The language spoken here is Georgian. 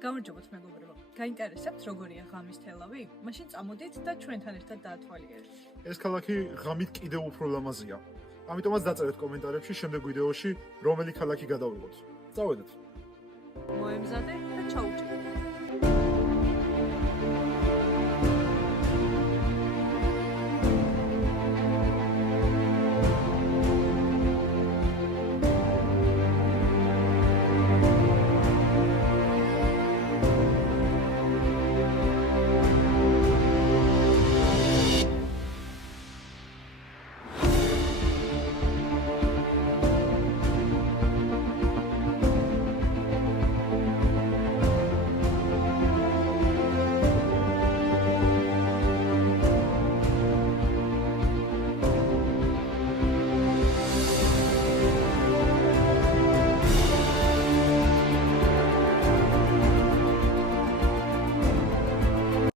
გამარჯობათ მეგობრებო. გაინტერესებთ როგორია ღამის თელავი? მაშინ წამოდით და ჩვენთან ერთად დაათვალიერეთ. ეს ქალაქი ღამით კიდევ უფრო ლამაზია. ამიტომაც დაწერეთ კომენტარებში შემდეგ ვიდეოში რომელი ქალაქი გადავიღოთ. წავედით. მოემზადეთ